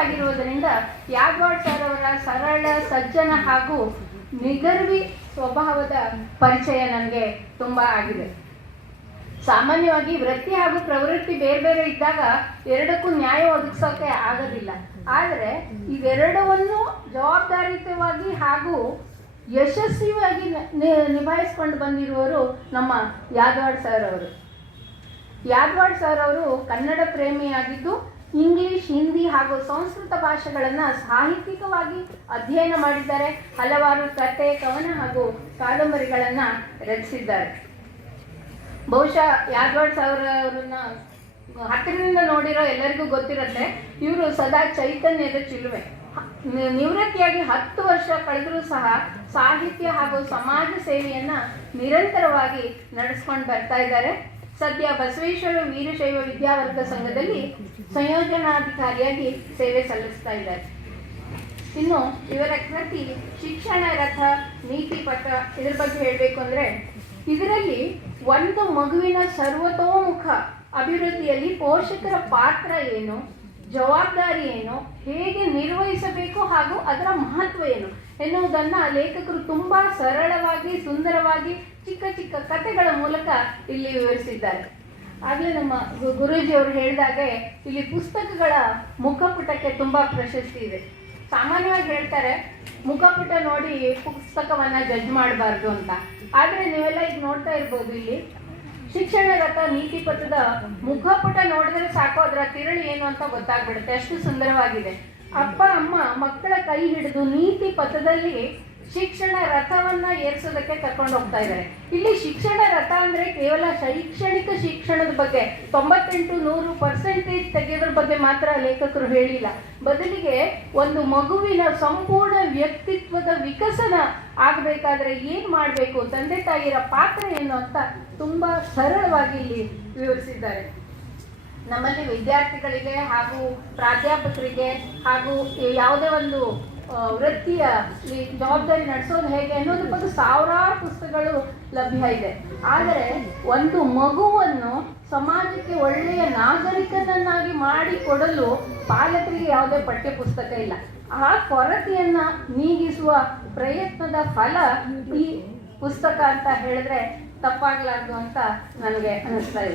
ಆಗಿರುವುದರಿಂದ ಯಾದವಾಡ್ ಸರ್ ಅವರ ಸರಳ ಸಜ್ಜನ ಹಾಗೂ ನಿಗರ್ವಿ ಸ್ವಭಾವದ ಪರಿಚಯ ನನಗೆ ತುಂಬ ಆಗಿದೆ. ಸಾಮಾನ್ಯವಾಗಿ ವೃತ್ತಿ ಹಾಗೂ ಪ್ರವೃತ್ತಿ ಬೇರೆ ಬೇರೆ ಇದ್ದಾಗ ಎರಡಕ್ಕೂ ನ್ಯಾಯ ಒದಗಿಸೋಕೆ ಆಗೋದಿಲ್ಲ. ಆದರೆ ಇವೆರಡವನ್ನು ಜವಾಬ್ದಾರಿಯುತವಾಗಿ ಹಾಗೂ ಯಶಸ್ವಿಯಾಗಿ ನಿಭಾಯಿಸ್ಕೊಂಡು ಬಂದಿರುವವರು ನಮ್ಮ ಯಾದವಾಡ್ ಸರ್ ಅವರು. ಯಾದವಾಡ್ ಸರ್ ಅವರು ಕನ್ನಡ ಪ್ರೇಮಿಯಾಗಿದ್ದು ಇಂಗ್ಲಿಷ್, ಹಿಂದಿ ಹಾಗೂ ಸಂಸ್ಕೃತ ಭಾಷೆಗಳನ್ನು ಸಾಹಿತ್ಯಿಕವಾಗಿ ಅಧ್ಯಯನ ಮಾಡಿದ್ದಾರೆ. ಹಲವಾರು ಕತೆ, ಕವನ ಹಾಗೂ ಕಾದಂಬರಿಗಳನ್ನು ರಚಿಸಿದ್ದಾರೆ. ಬಹುಶಃ ಯಾದವಾಡ್ ಸರ್ ಅವರನ್ನ ಹತ್ತಿರದಿಂದ ನೋಡಿರೋ ಎಲ್ಲರಿಗೂ ಗೊತ್ತಿರುತ್ತೆ. ಇವರು ಸದಾ ಚೈತನ್ಯದ ಚಿಲುಮೆ. ನಿವೃತ್ತಿಯಾಗಿ 10 ವರ್ಷ ಕಳೆದರೂ ಸಹ ಸಾಹಿತ್ಯ ಹಾಗೂ ಸಮಾಜ ಸೇವೆಯನ್ನು ನಿರಂತರವಾಗಿ ನಡೆಸ್ಕೊಂಡು ಬರ್ತಾ ಇದ್ದಾರೆ. ಸದ್ಯ ಬಸವೇಶ್ವರ ವೀರಶೈವ ವಿದ್ಯಾವರ್ಗ ಸಂಘದಲ್ಲಿ ಸಂಯೋಜನಾಧಿಕಾರಿಯಾಗಿ ಸೇವೆ ಸಲ್ಲಿಸ್ತಾ ಇದ್ದಾರೆ. ಇನ್ನು ಇವರ ಕೃತಿ ಶಿಕ್ಷಣ ರಥ ನೀತಿ ಪಥ, ಇದ್ರ ಬಗ್ಗೆ ಹೇಳಬೇಕು ಅಂದರೆ ಇದರಲ್ಲಿ ಒಂದು ಮಗುವಿನ ಸರ್ವತೋಮುಖ ಅಭಿವೃದ್ಧಿಯಲ್ಲಿ ಪೋಷಕರ ಪಾತ್ರ ಏನು, ಜವಾಬ್ದಾರಿ ಏನು, ಹೇಗೆ ನಿರ್ವಹಿಸಬೇಕು ಹಾಗೂ ಅದರ ಮಹತ್ವ ಏನು ಎನ್ನುವುದನ್ನು ಲೇಖಕರು ತುಂಬ ಸರಳವಾಗಿ, ಸುಂದರವಾಗಿ, ಚಿಕ್ಕ ಚಿಕ್ಕ ಕಥೆಗಳ ಮೂಲಕ ಇಲ್ಲಿ ವಿವರಿಸಿದ್ದಾರೆ. ಆಗಲೇ ನಮ್ಮ ಗುರೂಜಿಯವರು ಹೇಳಿದಾಗೆ ಇಲ್ಲಿ ಪುಸ್ತಕಗಳ ಮುಖಪುಟಕ್ಕೆ ತುಂಬ ಪ್ರಶಸ್ತಿ ಇದೆ. ಸಾಮಾನ್ಯವಾಗಿ ಹೇಳ್ತಾರೆ ಮುಖಪುಟ ನೋಡಿ ಪುಸ್ತಕವನ್ನು ಜಡ್ಜ್ ಮಾಡಬಾರ್ದು ಅಂತ. ಆದರೆ ನೀವೆಲ್ಲ ಈಗ ನೋಡ್ತಾ ಇರ್ಬೋದು, ಇಲ್ಲಿ ಶಿಕ್ಷಣ ರಥ ನೀತಿ ಪಥದ ಮುಖಪುಟ ನೋಡಿದ್ರೆ ಸಾಕು, ಅದರ ತಿರುಳು ಏನು ಅಂತ ಗೊತ್ತಾಗ್ಬಿಡುತ್ತೆ, ಅಷ್ಟು ಸುಂದರವಾಗಿದೆ. ಅಪ್ಪ ಅಮ್ಮ ಮಕ್ಕಳ ಕೈ ಹಿಡಿದು ನೀತಿ ಪಥದಲ್ಲಿ ಶಿಕ್ಷಣ ರಥವನ್ನ ಏರಿಸೋದಕ್ಕೆ ಕರ್ಕೊಂಡು ಹೋಗ್ತಾ ಇದ್ದಾರೆ. ಇಲ್ಲಿ ಶಿಕ್ಷಣ ರಥ ಅಂದ್ರೆ ಕೇವಲ ಶೈಕ್ಷಣಿಕ ಶಿಕ್ಷಣದ ಬಗ್ಗೆ 98-100% ತೆಗೆಯೋದ್ರ ಬಗ್ಗೆ ಮಾತ್ರ ಲೇಖಕರು ಹೇಳಿಲ್ಲ. ಬದಲಿಗೆ ಒಂದು ಮಗುವಿನ ಸಂಪೂರ್ಣ ವ್ಯಕ್ತಿತ್ವದ ವಿಕಸನ ಆಗಬೇಕಾದ್ರೆ ಏನು ಮಾಡಬೇಕು, ತಂದೆ ತಾಯಿಯರ ಪಾತ್ರ ಏನು ಅಂತ ತುಂಬಾ ಸರಳವಾಗಿ ಇಲ್ಲಿ ವಿವರಿಸಿದ್ದಾರೆ. ನಮ್ಮಲ್ಲಿ ವಿದ್ಯಾರ್ಥಿಗಳಿಗೆ ಹಾಗೂ ಪ್ರಾಧ್ಯಾಪಕರಿಗೆ ಹಾಗೂ ಯಾವುದೇ ಒಂದು ವೃತ್ತಿಯ ಜವಾಬ್ದಾರಿ ನಡೆಸೋದು ಹೇಗೆ ಅನ್ನೋದ್ರ ಬಗ್ಗೆ ಸಾವಿರಾರು ಪುಸ್ತಕಗಳು ಲಭ್ಯ ಇದೆ. ಆದರೆ ಒಂದು ಮಗುವನ್ನು ಸಮಾಜಕ್ಕೆ ಒಳ್ಳೆಯ ನಾಗರಿಕನನ್ನಾಗಿ ಮಾಡಿಕೊಡಲು ಪಾಲಕರಿಗೆ ಯಾವುದೇ ಪಠ್ಯ ಪುಸ್ತಕ ಇಲ್ಲ. ಆ ಕೊರತೆಯನ್ನ ನೀಗಿಸುವ ಪ್ರಯತ್ನದ ಫಲ ಈ ಪುಸ್ತಕ ಅಂತ ಹೇಳಿದ್ರೆ ತಪ್ಪಾಗಲಾರ್ದು ಅಂತ ನನಗೆ ಅನಿಸ್ತಾ ಇದೆ.